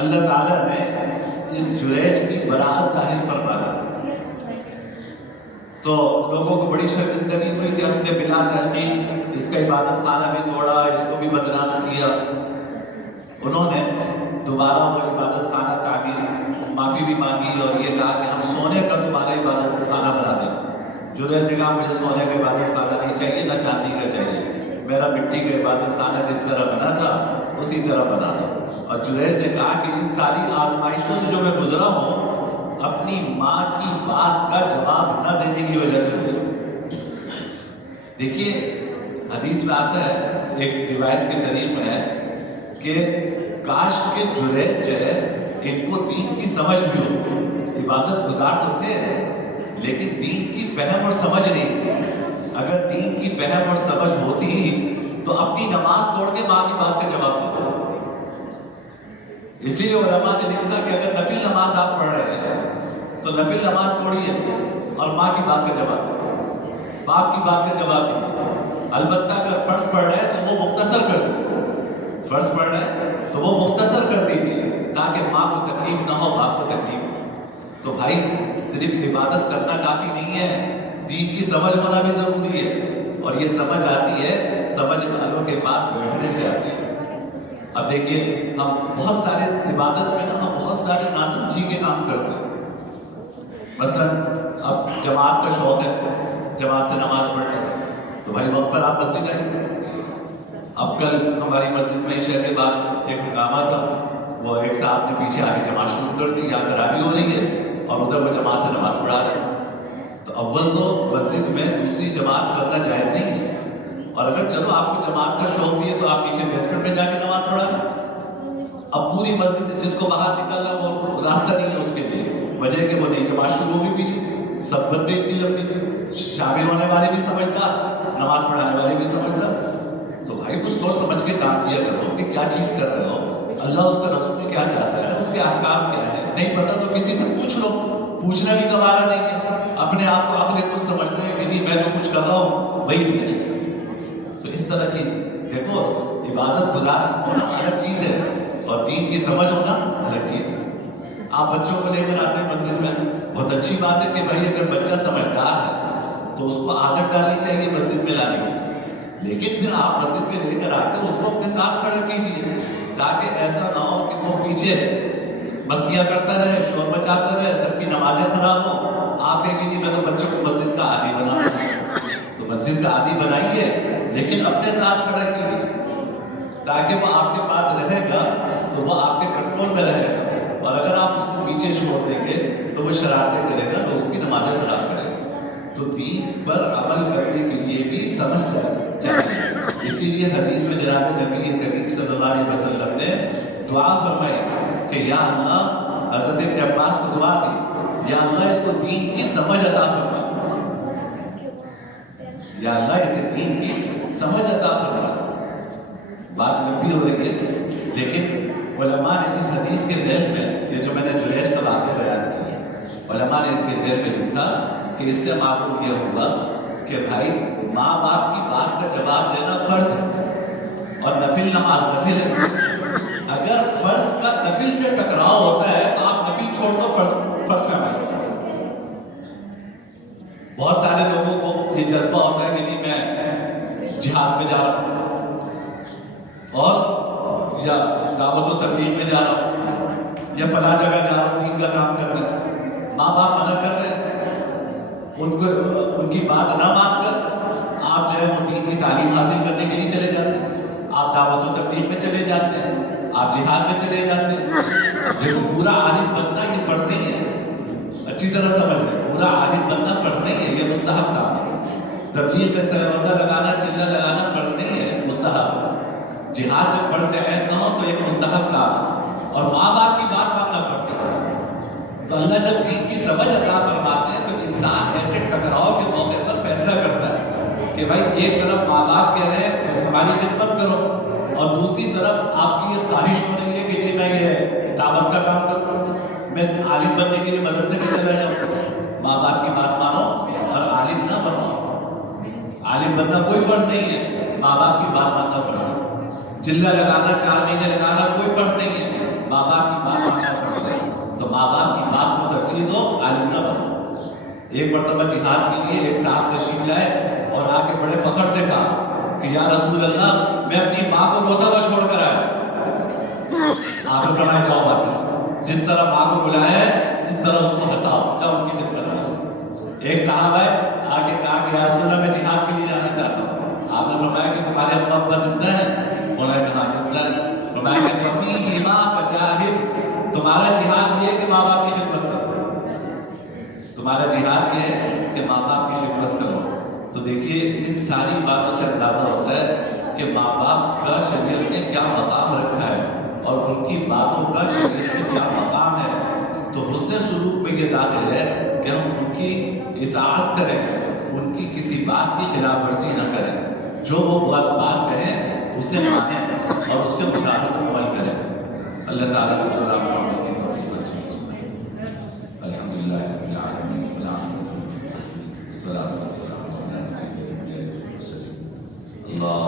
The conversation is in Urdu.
اللہ تعالیٰ نے اس جریج کی براءت ظاہر فرما دی تو لوگوں کو بڑی شرمندگی ہوئی کہ ہم نے بلا تحقیق اس کا عبادت خانہ بھی توڑا، اس کو بھی بدنام کیا۔ انہوں نے دوبارہ وہ عبادت خانہ تعمیر معافی بھی مانگی اور یہ کہا کہ ہم سونے کا دوبارہ عبادت خانہ بنا دیں۔ جریج نے کہا مجھے سونے کا عبادت خانہ نہیں چاہیے، نہ چاندی کا چاہیے، میرا مٹی کا عبادت خانہ جس طرح بنا تھا اسی طرح بنا دو۔ اور جریج نے کہا کہ ان ساری آزمائشوں سے جو میں گزرا ہوں اپنی ماں کی بات کا جواب نہ دینے کی وجہ سے ہوئی۔ دیکھیے حدیث میں آتا ہے، ایک روایت کے قریب میں ہے کہ کاش کے جریج جو ہے ان کو دین کی سمجھ بھی ہو، عبادت گزار تو تھے لیکن دین کی فہم اور سمجھ نہیں تھی۔ اگر دین کی فہم اور سمجھ ہوتی تو اپنی نماز توڑ کے ماں کی بات کا جواب دیتے۔ اسی لیے علماء نے لکھا کہ اگر نفل نماز آپ پڑھ رہے ہیں تو نفل نماز توڑیے اور ماں کی بات کا جواب دیجیے، باپ کی بات کا جواب دیجیے۔ البتہ اگر فرض پڑھ رہے ہیں تو وہ مختصر کر دیجیے، فرض پڑھ رہے ہیں تو وہ مختصر کر دیجیے تاکہ ماں کو تکلیف نہ ہو، باپ کو تکلیف ہو۔ تو بھائی صرف عبادت کرنا کافی نہیں ہے، دین کی سمجھ ہونا بھی ضروری ہے، اور یہ سمجھ آتی ہے سمجھ والوں کے پاس بیٹھنے سے آتی ہے۔ اب دیکھیے ہم بہت سارے عبادت میں نا ہم بہت سارے ناسمجھی کے کام کرتے ہیں۔ مثلا اب جماعت کا شوق ہے، جماعت سے نماز پڑھنے کا، تو بھائی وقت پر آپ مسجد آئیے۔ اب کل ہماری مسجد میں عشاء کے بعد ایک ہنگامہ تھا، وہ ایک صاحب نے پیچھے آگے جماعت شروع کر دی، یہاں تراویح ہو رہی ہے اور ادھر وہ جماعت سے نماز پڑھا رہے ہیں۔ تو اول تو مسجد میں دوسری جماعت کرنا جائز نہیں ہے، اور اگر چلو آپ کو جماعت کا شوق بھی ہے تو آپ پیچھے بیسمنٹ میں جا کے نماز پڑھا لیں۔ اب پوری مسجد جس کو باہر نکلنا وہ راستہ نہیں ہے اس کے لیے، وجہ کہ وہ نئی جماعت شروع ہوگی، پیچھے سب بندے اتنی لمبی، شامل ہونے والے بھی سمجھدار، نماز پڑھانے والے بھی سمجھدار۔ تو بھائی کچھ سوچ سمجھ کے کام کیا کرو کہ کیا چیز کر رہے ہو، اللہ اس کا رسول کیا چاہتا ہے، اس کے احکام کیا ہے۔ نہیں پتا تو کسی سے پوچھ لو، پوچھنا بھی گوارا نہیں ہے۔ اپنے آپ کو عقل کل سمجھتے ہیں کہ جی میں جو کچھ کر رہا ہوں وہی دین ہے۔ تو اس طرح کی دیکھو عبادت گزار ہونا الگ چیز ہے اور دین کی سمجھ ہونا الگ چیز ہے۔ آپ بچوں کو لے کر آتے ہیں مسجد میں، بہت اچھی بات ہے کہ بھائی اگر بچہ سمجھدار ہے تو اس کو عادت ڈالنی چاہیے مسجد میں لانے کی، لیکن پھر آپ مسجد میں لے کر آ کے اس کو اپنے ساتھ کھڑا کیجیے تاکہ ایسا نہ ہو کہ وہ پیچھے مستیاں کرتا رہے، شور مچاتا رہے، سب کی نمازیں خراب ہوں۔ آپ کہیں کہ جی میں تو بچوں کو مسجد کا عادی بنا رہا ہوں، تو مسجد کا عادی بنائیے لیکن اپنے ساتھ کھڑا کیجیے تاکہ وہ آپ کے پاس رہے گا تو وہ آپ کے کنٹرول میں رہے گا، اور اگر آپ اس کو پیچھے چھوڑ دیں گے تو وہ شرارتیں کرے گا، لوگوں کی نمازیں خراب کرے گا۔ تو دین پر عمل کرنے کے لیے بھی سمجھ چاہیے۔ اسی لیے حدیث میں جناب نبی کریم صلی اللہ علیہ وسلم نے دعا فرمائی کہ یا اللہ، حضرت ابن عباس کو دعا دی، یا اللہ اس کو دین کی سمجھ عطا فرما، یا اللہ اسے دین کی سمجھ عطا فرما۔ بات لمبی ہو رہی ہے لیکن علماء نے اس حدیث کے ذیل میں، یہ جو میں نے جریج کا واقعہ بیان کیا، علماء نے اس کے ذیل میں لکھا کہ اس سے معلوم یہ ہوا کہ بھائی ماں باپ کی بات کا جواب دینا فرض ہے اور نفل نماز نفل ہے۔ اگر فرض کا نفل سے ٹکراؤ ہوتا ہے تو آپ نفل چھوڑ دو، فرض میں عمل کرو۔ بہت سارے لوگوں کو یہ جذبہ ہوتا ہے کہ نہیں میں جہاد میں جا رہا ہوں اور یا دعوت و تبلیغ میں جا رہا ہوں یا فلاں جگہ جا رہا ہوں دین کا کام کرنے، ماں باپ منع کر رہے ہیں، ان کی بات نہ مان کر آپ جو ہے وہ دین کی تعلیم حاصل کرنے کے لیے چلے جاتے ہیں، آپ دعوت و تبلیغ میں چلے جاتے ہیں، آپ جہاد میں چلے جاتے ہیں۔ دیکھو پورا عالم بننا یہ فرض نہیں ہے، اچھی طرح سمجھ لیں، پورا عالم بننا فرض نہیں ہے، یہ مستحب کام ہے۔ تبلیغ میں سر روزہ لگانا، چلہ لگانا فرض نہیں ہے، مستحب ہے۔ جہاد جب فرض عین نہ ہو تو ایک مستحب کام ہے، اور ماں باپ کی بات ماننا فرض ہے۔ تو اللہ جب دین کی سمجھ عطا فرماتے ہیں تو انسان ایسے ٹکراؤ کے موقع پر فیصلہ کرتا ہے کہ بھائی ایک طرف ماں باپ کہہ رہے ہیں ہماری خدمت کرو، اور دوسری طرف آپ کی یہ خواہش ہو رہی ہے کہ جی میں یہ دعوت کا کام کروں، میں عالم بننے کے لیے مدرسے میں چلا جاؤں۔ ماں باپ کی بات مانو اور عالم نہ بنو۔ عالم بننا کوئی فرض نہیں ہے، ماں باپ کی بات ماننا فرض ہے۔ چلہ لگانا، 4 مہینے لگانا کوئی فرض نہیں ہے، ماں باپ کی بات ایک مرتبہ جہاد کے لیے ایک صاحب تشریف لائے اور آ کے بڑے فخر سے کہا کہ یا رسول اللہ میں اپنی ماں کو روتا ہوا چھوڑ کر آیا. آپ نے فرمایا جاؤ واپس, جس طرح ماں کو بلایا ہے اس طرح اس کو ہنساؤ, جاؤ ان کی خدمت کرو. ایک صاحب ہے آگے کہا کہ یا رسول اللہ میں جہاد کے لیے جانا چاہتا ہوں. آپ نے فرمایا کہ تمہارے اماں ابا زندہ ہیں؟ انہوں نے کہا زندہ ہے. فرمایا کہ فَفِيهِمَا فَجَاهِدْ, تمہارا جہاد یہ ہے کہ ماں باپ کی خدمت کرو, تمہارا جہاد یہ ہے کہ ماں باپ کی خدمت کرو. تو دیکھیے ان ساری باتوں سے اندازہ ہوتا ہے کہ ماں باپ کا شریعت نے کیا مقام رکھا ہے اور ان کی باتوں کا شریعت میں کیا مقام ہے. تو حسن سلوک میں یہ داخل ہے کہ ہم ان کی اطاعت کریں, ان کی کسی بات کی خلاف ورزی نہ کریں, جو وہ بات کہیں اسے مانیں اور اس کے مطابق عمل کریں. اللہ تعالیٰ کو عمل کی توفیق نصیب فرمائے. الحمدللہ رب العالمین والصلاۃ والسلام علی سیدنا محمد. اللہ